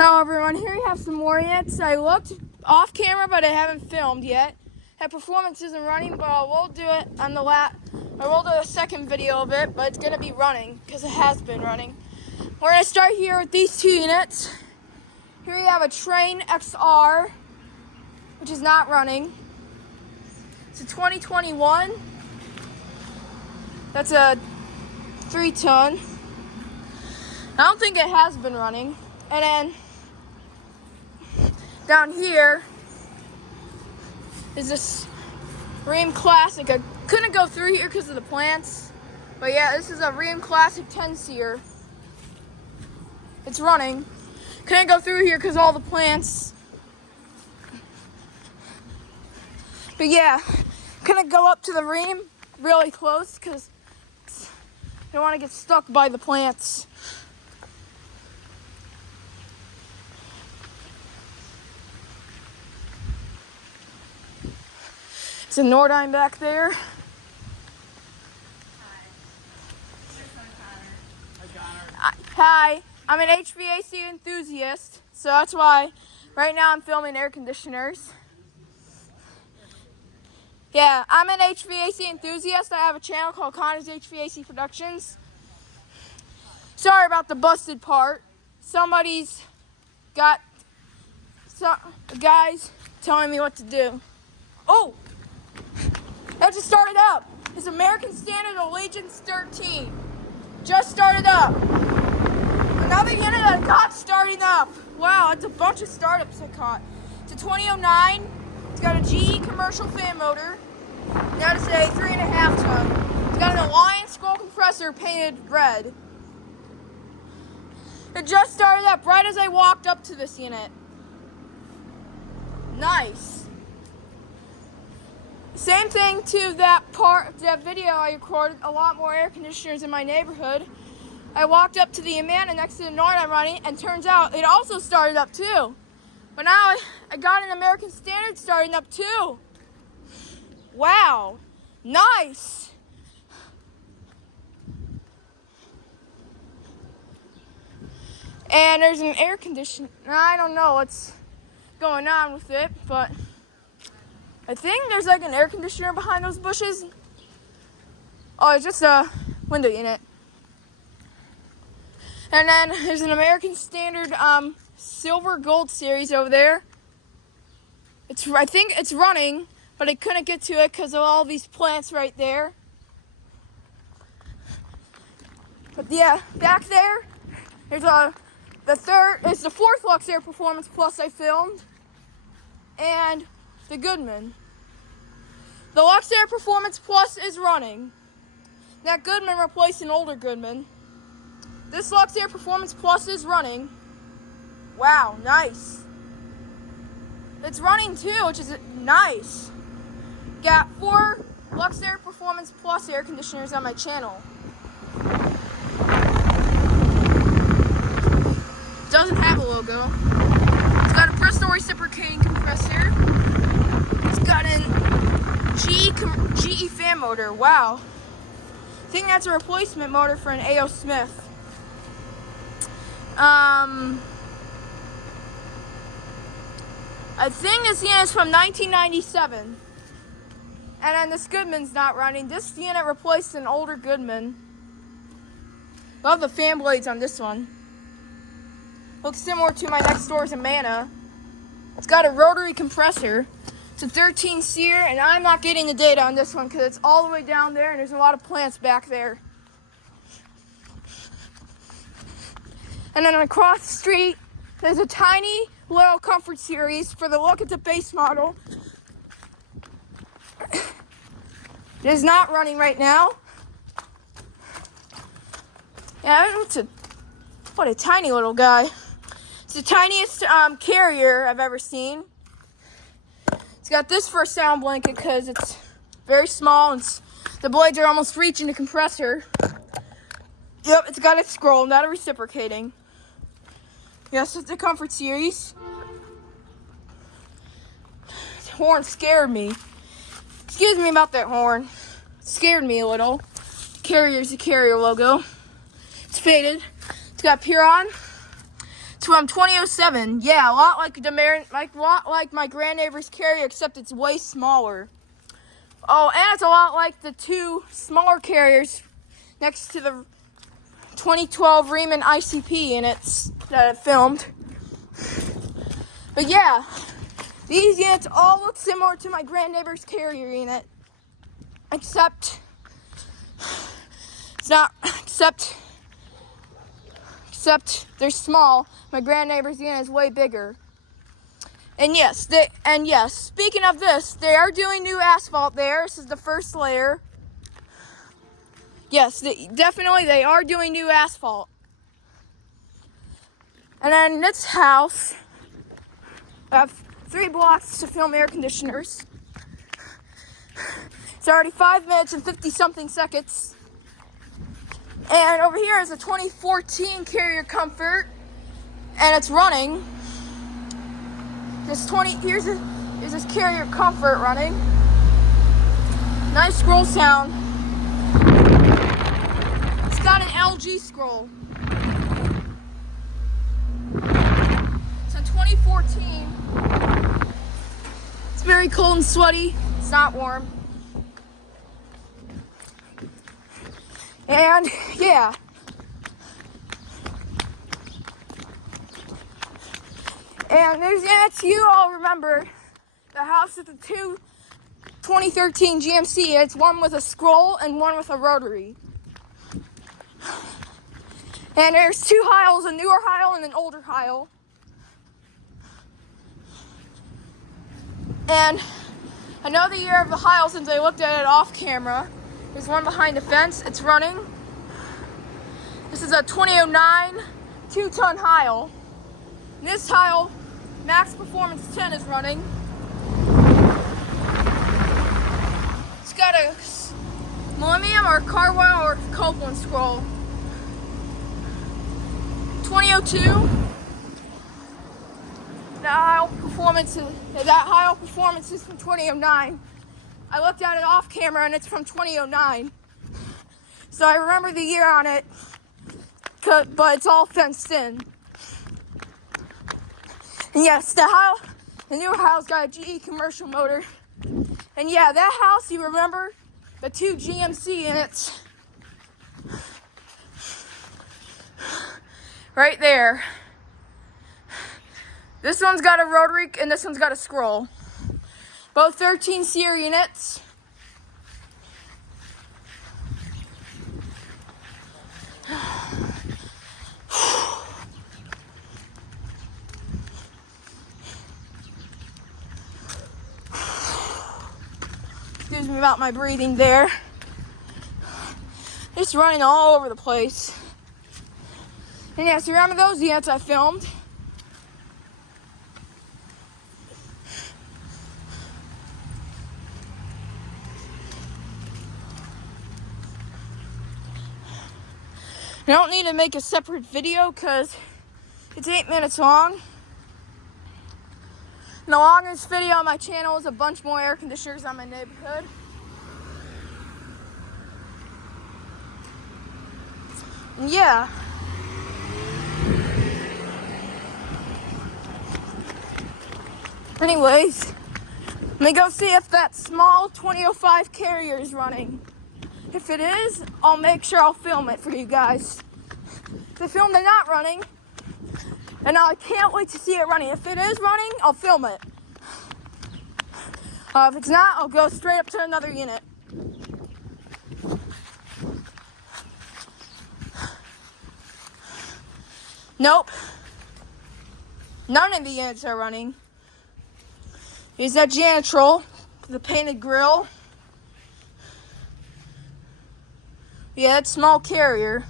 Hello everyone, here we have some more units. I looked off camera, but I haven't filmed yet. That performance isn't running, but I will do it on the I will do a second video of it, but it's gonna be running because it has been running. We're gonna start here with these two units. Here we have a Trane XR, which is not running. It's a 2021. That's a 3-ton. I don't think it has been running. And then down here is this Rheem Classic. I couldn't go through here because of the plants. But yeah, this is a Rheem Classic 10-seer. It's running. Couldn't go through here because of all the plants. But yeah, couldn't go up to the Rheem really close because I don't want to get stuck by the plants. It's a Nordyne back there. Hi, I'm an HVAC enthusiast, so that's why right now I'm filming air conditioners. Yeah, I'm an HVAC enthusiast. I have a channel called Connor's HVAC Productions. Sorry about the busted part. Somebody's got guys telling me what to do. Oh! That just started up. It's American Standard Allegiance 13. Just started up. Another unit that got starting up. Wow, it's a bunch of startups I caught. It's a 2009. It's got a GE commercial fan motor. That is a 3.5 ton. It's got an Alliance scroll compressor painted red. It just started up right as I walked up to this unit. Nice. Same thing to that video I recorded, a lot more air conditioners in my neighborhood. I walked up to the Amanda next to the Nordyne running, and turns out it also started up too. But now I got an American Standard starting up too. Wow, nice. And there's an air conditioner. I don't know what's going on with it, but I think there's like an air conditioner behind those bushes. Oh, it's just a window unit. And then there's an American Standard Silver Gold Series over there. I think it's running, but I couldn't get to it because of all these plants right there. But yeah, back there, there's the fourth Luxaire Performance Plus I filmed, and the Goodman. The Luxaire Performance Plus is running. That Goodman replaced an older Goodman. This Luxaire Performance Plus is running. Wow, nice. It's running too, which is nice. Got 4 Luxaire Performance Plus air conditioners on my channel. Doesn't have a logo. It's got a Bristol reciprocating compressor. It's got an GE fan motor. Wow. I think that's a replacement motor for an A.O. Smith. I think this unit is from 1997. And then this Goodman's not running. This unit replaced an older Goodman. Love the fan blades on this one. Looks similar to my next door's Amana. It's got a rotary compressor. It's a 13-seer, and I'm not getting the data on this one because it's all the way down there and there's a lot of plants back there. And then across the street, there's a tiny little Comfort Series. For the look, it's a base model. It is not running right now. Yeah, what a tiny little guy. It's the tiniest carrier I've ever seen. It's got this for a sound blanket because it's very small and the blades are almost reaching the compressor. Yep, it's got a scroll, not a reciprocating. Yes, it's a Comfort Series. The horn scared me. Excuse me about that horn. It scared me a little. Carrier's the carrier logo. It's faded. It's got Puron. It's from 2007. Yeah, a lot like my grandneighbor's carrier, except it's way smaller. Oh, and it's a lot like the two smaller carriers next to the 2012 Rheem and ICP units that I filmed. But yeah, these units all look similar to my grandneighbor's carrier unit, except they're small. My grandneighbor's unit is way bigger. And yes, speaking of this, they are doing new asphalt there. This is the first layer. Yes, definitely they are doing new asphalt. And then this house, I have 3 blocks to film air conditioners. It's already 5 minutes and 50-something seconds. And over here is a 2014 Carrier Comfort, and it's running. Here's this Carrier Comfort running. Nice scroll sound. It's got an LG scroll. It's a 2014. It's very cold and sweaty. It's not warm. And yeah. And there's units you all remember. The house with the two 2013 GMC. It's one with a scroll and one with a rotary. And there's 2 Heils, a newer Heil and an older Heil. And I know the year of the Heil since I looked at it off camera. There's one behind the fence. It's running. This is a 2009 2-ton Heil. And this Heil, Max Performance 10, is running. It's got a Millennium or Carwell or Copeland scroll. 2002. That Heil Performance is from 2009. I looked at it off camera and it's from 2009. So I remember the year on it, but it's all fenced in. And yes, the new Heil's got a GE commercial motor. And yeah, that house, you remember the 2 GMC units right there. This one's got a rotary and this one's got a scroll. Both 13 SEER units. Excuse me about my breathing there. Just running all over the place. And yes, remember those units I filmed? I don't need to make a separate video because it's 8 minutes long. And the longest video on my channel is a bunch more air conditioners on my neighborhood. And yeah. Anyways, let me go see if that small 2005 Carrier is running. If it is, I'll make sure I'll film it for you guys. If the film they're not running, and I can't wait to see it running. If it is running, I'll film it. If it's not, I'll go straight up to another unit. Nope. None of the units are running. Here's that Janitrol, the painted grill. Yeah, it's small Carrier.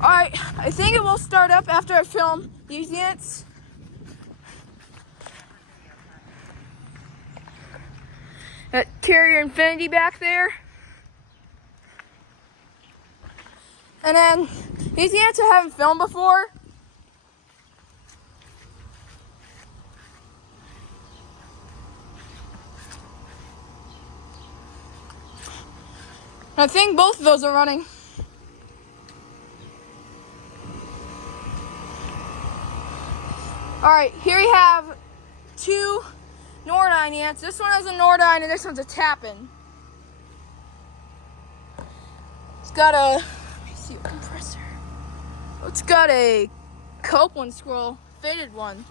Alright, I think it will start up after I film these units. That Carrier Infinity back there. And then these units I haven't filmed before. I think both of those are running. Alright, here we have two Nordyne ants. This one is a Nordyne and this one's a Tappan. It's got a, let me see a compressor. It's got a Copeland scroll, faded one.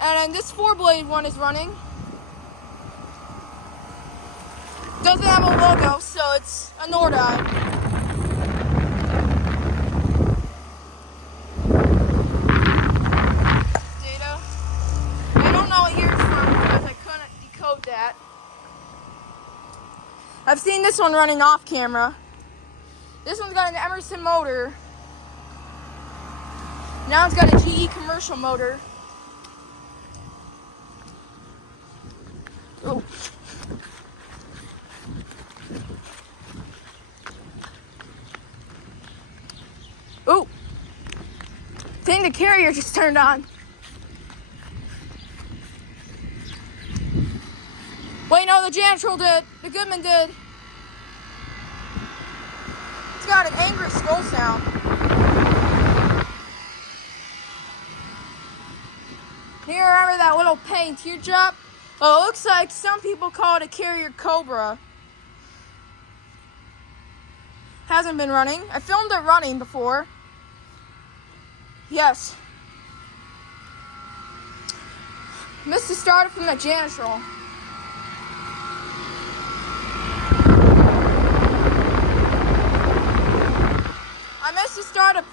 And then this 4-blade one is running. Doesn't have a logo, so it's a Nordyne. Data. I don't know what year it's from because I couldn't decode that. I've seen this one running off camera. This one's got an Emerson motor. Now it's got a GE commercial motor. Oh. Oh. I think the carrier just turned on. Wait, no, the janitor did. The Goodman did. It's got an angry skull sound. You remember that little Payne teardrop? Well, it looks like some people call it a carrier cobra. Hasn't been running. I filmed it running before. Yes. Missed the starter from the janitor. I missed the startup.